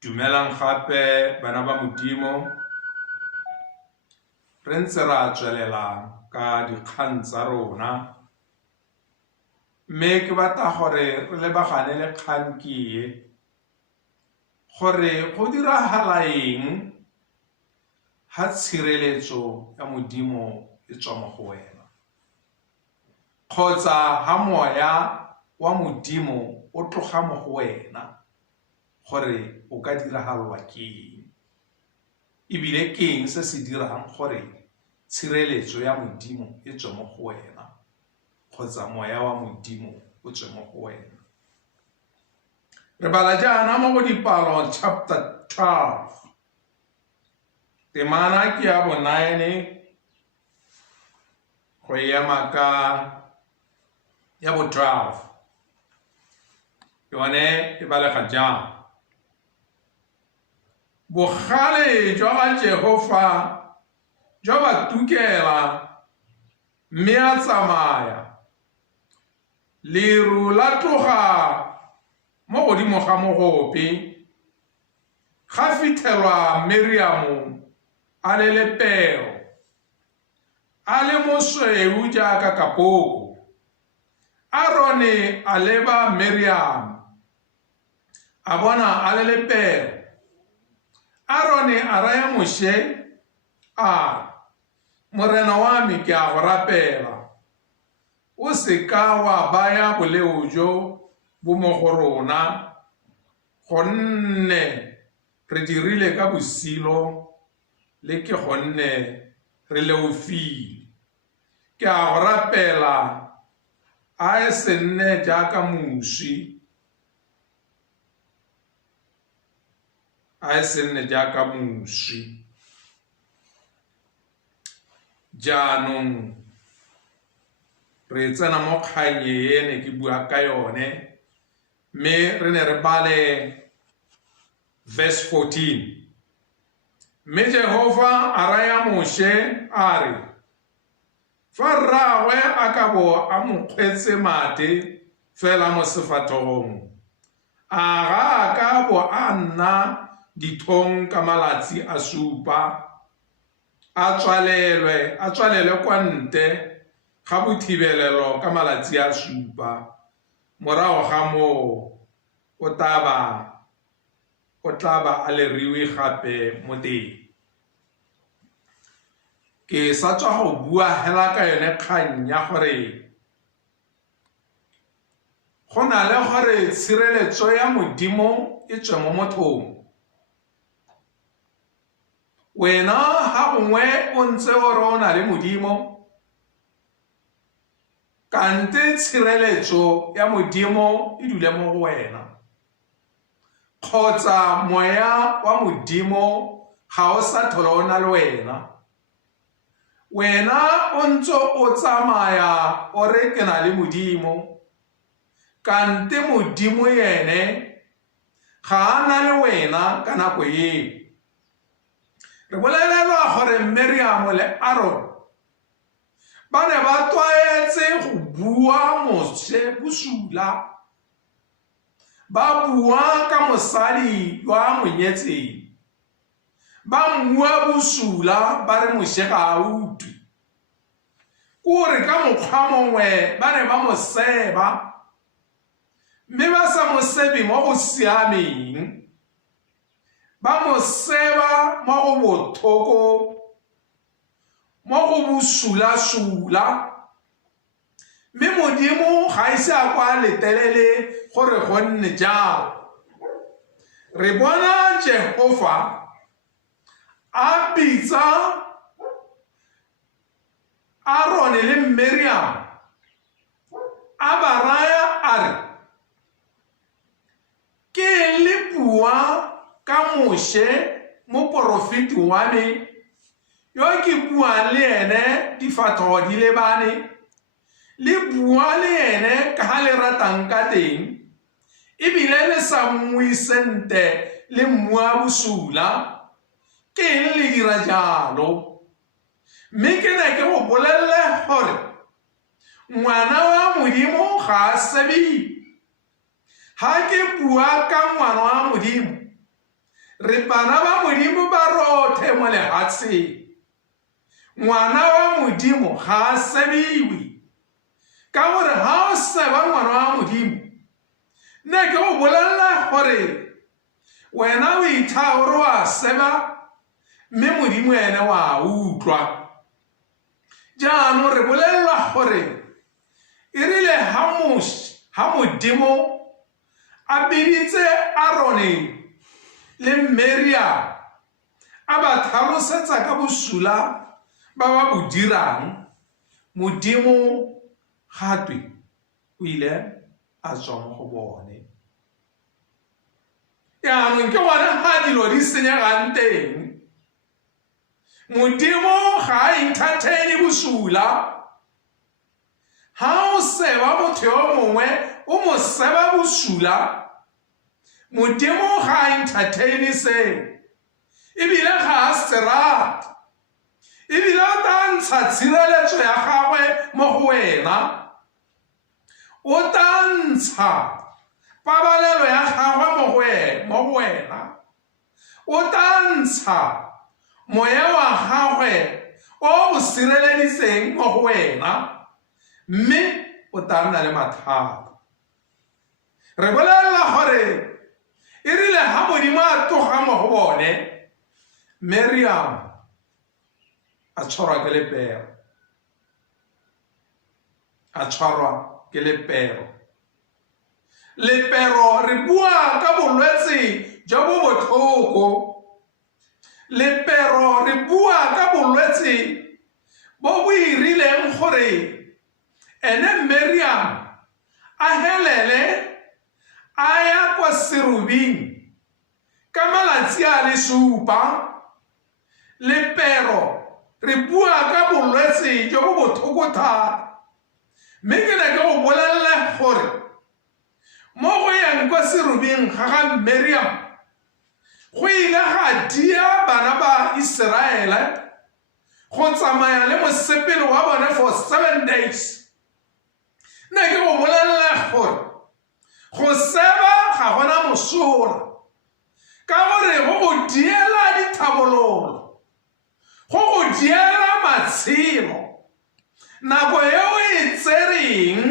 Dumelang gape bana ba Modimo, re ntse ra tswelela ka dikgang tsa rona, mme ke batla gore re lebagane le kgang ke gore go diragala eng ha tshireletso ya Modimo e tswa mo go wena, kgotsa ha moya wa Modimo o tloga mo go wena, gore o ka diragalwa ke eng, ebile ke eng se se dirang gore tshireletso ya Modimo e tswe mo go wena kgotsa moya wa Modimo o tswe mo go wena. Re bala jaana mo go Dipalo chapter 12, temana ke ya bo 9 go ema ka ya bo 12, yone e balega jang. Bogale jwa ga Jehova jwa ba tukela, mme a tsamaya, leru la tloga mo godimo ga mogope, ga fitlhelwa Miriamu a le lepero, a le mosweu jaaka kapoko. Arone a leba Miriamu, a bona a le lepero. Arone a raya Moshe a, morena wa me ke a go rapela, o se ka wa baya boleo jo bo mo go rona, gonne re dirile ka bosilo le ke gonne re leofile. Ke a go rapela a se nne jaaka moswi, a se nne jaaka moswi. Jaanong re tsena mo kgang e ne ke bua ka yone, mme re ne re bale verse 14. Mme Jehova a raya Moshe a re, fa rragwe a ka bo a mo kgwetse mate fela mo sefatlhegong, a ga a ka bo a nna dithong ka malatsi a supa, a tswalelwe kwa nte ga bothibelelo ka malatsi a supa. Morago ga moo o tla ba a leriwe gape mo teng. Ke sa tswa go bua hela ka yone kgang ya gore go na le gore tshireletso ya Modimo e tswe mo mothong. Wena ha gongwe o ntse gore o na le Modimo, kante tshireletso ya Modimo e dule mo go wena, kgotsa moya wa Modimo ga o sa tlhole o na le wena. Wena o ntse o tsamaya o re ke na le Modimo, kante Modimo yene ga a na le wena ka nako eo. Re bolelelwa gore Miriamu le Aaron ba ne ba tlwaetse go bua Moshe bosula, ba bua ka mosadi yo a mo nyetseng, ba mmua bosula ba re Moshe ga a utlwe. Kore ka mokgwa mongwe ba ne ba mo seba, mme ba sa mo sebi mo go siameng, ba mo seba mo go bothoko, mo go bosula-sula. Mme Modimo ga ise a kwa letelele gore go nne jalo. Re bona Jehova a bitsa Aaron le Miriam, a ba raya a re, ke le bua ka Moshe moporofeti wa me, yo ke buang le ene difatlhego di lebane, le bua le ene ka ga le ratang ka teng, ebile le sa mmui sente le mmua bosula. Ke eng le dira jalo? Mme ke ne ke go bolelele gore ngwana wa Modimo ga a sebiwe. Ha ke bua ka ngwana wa Modimo, re bana ba modimo ba rothe mo lehatsheng. Ngwana wa modimo ga a sebiwe, ka gore ha o seba ngwana wa modimo, nne ke go bolelela gore wena o itha gore wa seba, mme modimo ene wa utlwa. Jaanong re bolelela gore e rile ha modimo a biditse Aarone le Miriam a ba tlhalosetsa ka bosula ba ba bo dirang, modimo gatwe o ile a tswa mo go bone. Yaanong ke gona ga dilo di senyegang teng. Modimo ga a entertaine bosula. Ha o seba motho yo mongwe o mo seba bosula, modimo ga a entertaine se, ebile ga a se rata, ebile o tla ntsha tshireletso ya gagwe mo go wena, o tla ntsha pabalelo ya gagwe mo go wena, o tla ntsha moya wa gagwe o o sireleditseng mo go wena, mme o tla nna le mathata. Re bolelela gore e rile ha modimo a toga mo go bone, Miriam a tshwarwa ke lepero. A tshwarwa ke lepero. Lepero re bua ka bolwetse jo bo botlhoko. Lepero re bua ka bolwetse bo bo irileng gore ene Miriam a helele a ya kwa serubing ka malatsi a le 7. Lepero re bua ka bolwetse jo bo botlhoko thata, mme ke ne ke go bolelela gore mo go yang kwa serubing ga Miriam go ile ga dia bana ba Israele go tsamaya le mosepele wa bone for 7 days. Ne ke go bolelela gore go seba ga gona mosola, ka gore go go diela dithabololo, go go diela matshelo. Nako ye o e tsereng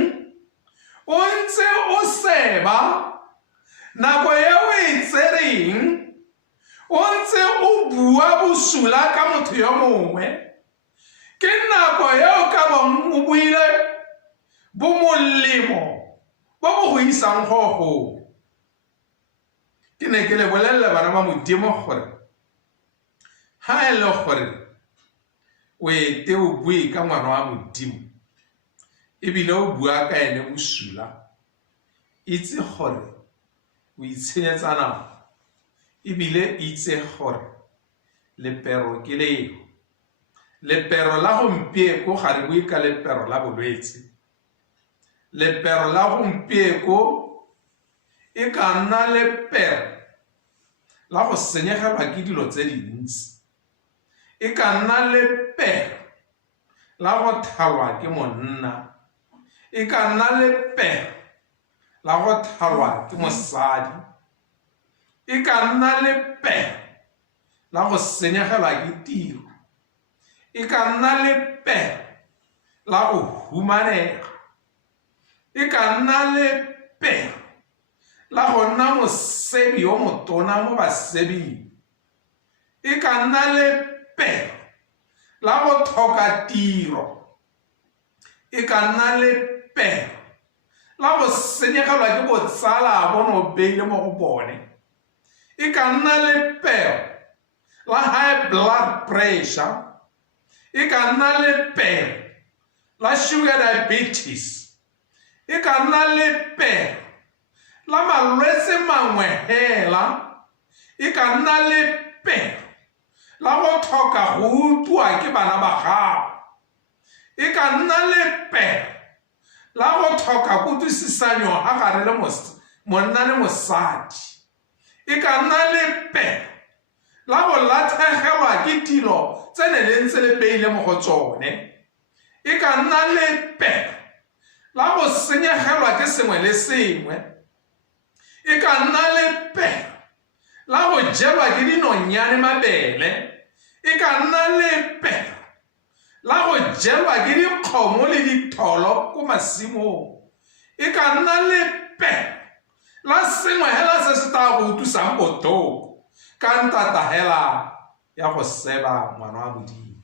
o ntse o seba, nako ye o e tsereng o ntse o bua bosula ka motho yo mongwe, ke nako ye o ka bong o buile bo molemo bo bo go isang go. Ke ne ke le bolelela bana ba modimo gore ha e le gore o ete o bue ka ngwana wa modimo, ebile o bua ka ene bosula, itse gore o itshenyetsa nako, ebile itse gore lepero ke leo. Lepero la gompieko ga re bue ka lepero la bolwetse. Lepero la gompieko e ka nna lepero la go senyegelwa ke dilo tse dintsi, e ka nna lepero la go thalwa ke monna, e ka nna lepero la go thalwa ke mosadi, e ka nna lepero la go senyegelwa ke tiro, e ka nna lepero la go humanega, e ka nna lepero la go nna mosebi yo motona mo basebing, e ka nna lepero la go tlhoka tiro, e ka nna lepero la go senyegelwa ke botsala bo no beile mo go bone, e ka nna lepero la high blood pressure, e ka nna lepero la sugar diabetes, e ka nna lepero la malwetse mangwe hela, e ka nna lepero la go tlhoka go utlwa ke bana ba gago, e ka nna lepero la go tlhoka kutlwisisanyo a gare le monna le mosadi, e ka nna lepero la go latlhegelwa ke dilo tse ne le ntse le beile mo go tsone, e ka nna lepero la go senyegelwa ke sengwe le sengwe, e ka nna lepero la go jelwa ke dinonyane mabele e ka nna lepero la go jelwa ke dikgomo le ditholo ko masimong e ka nna lepero la sengwe hela se se tla go utlwisang botlhoko ka ntata hela ya go seba ngwana wa modimo.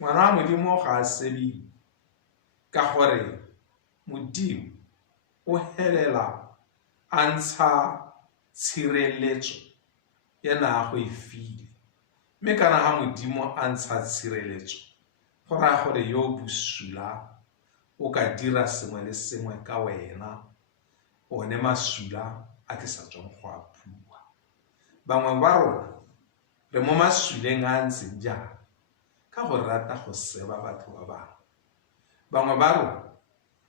Ngwana wa modimo ga a sebiwe ka gore modimo o helela a ntsha tshireletso ya nago e file mme kana ha modimo a ntsha tshireletso go raya gore yo bosula o ka dira sengwe le sengwe ka wena one masula a ke sa tswang go a bua. Bangwe ba rona re mo masuleng a ntseng jaana ka go rata go seba batho ba bangwe. Bangwe ba rona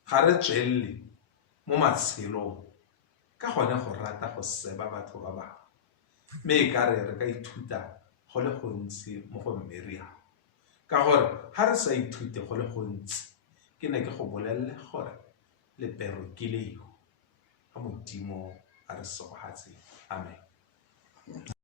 ga re tswelele mo matshelong ka gone go rata go seba batho ba bangwe mme e ka re ka ithuta go le gontsi mo go Miriam ka gore ha re sa ithute go le gontsi ke ne ke go bolelle gore lepero ke leo a modimo a re sogatse. Amen.